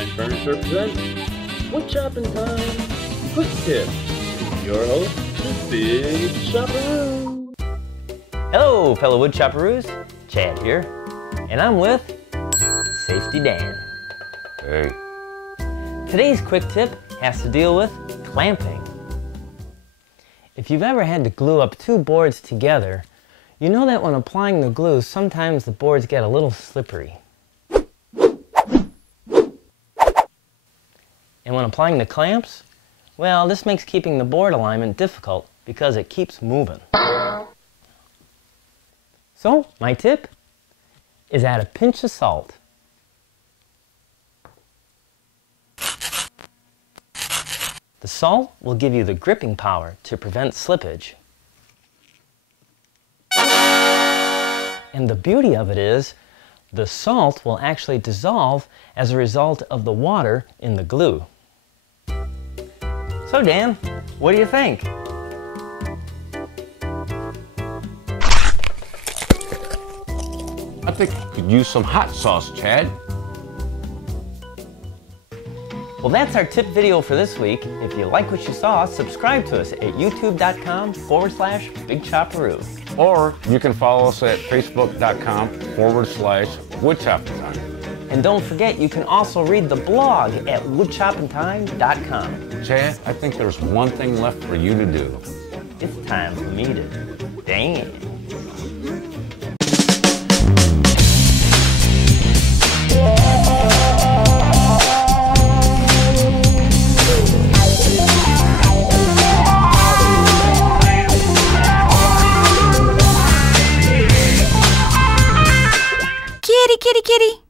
Design Furniture presents Wood Chopping Time Quick Tip. Your host, the Big Chopperoo. Hello, fellow wood chopperoos. Chad here, and I'm with Safety Dan. Hey. Today's quick tip has to deal with clamping. If you've ever had to glue up two boards together, you know that when applying the glue, sometimes the boards get a little slippery. And when applying the clamps, well, this makes keeping the board alignment difficult because it keeps moving. So, my tip is add a pinch of salt. The salt will give you the gripping power to prevent slippage. And the beauty of it is, the salt will actually dissolve as a result of the water in the glue. So Dan, what do you think? I think you could use some hot sauce, Chad. Well, that's our tip video for this week. If you like what you saw, subscribe to us at youtube.com/BigChopperoo. Or you can follow us at facebook.com/woodchoppingtime. And don't forget, you can also read the blog at woodchoppingtime.com. Chad, I think there's one thing left for you to do. It's time for me to dance. Kitty, kitty, kitty.